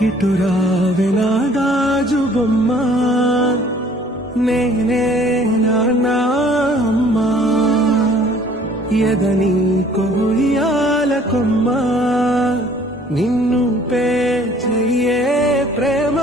ఇటురావే నా గాజు బొమ్మ నేనే నాన్న అమ్మ ఎదని కొయ్యాల కొమ్మ నిన్ను పే చెయ్యే ప్రేమ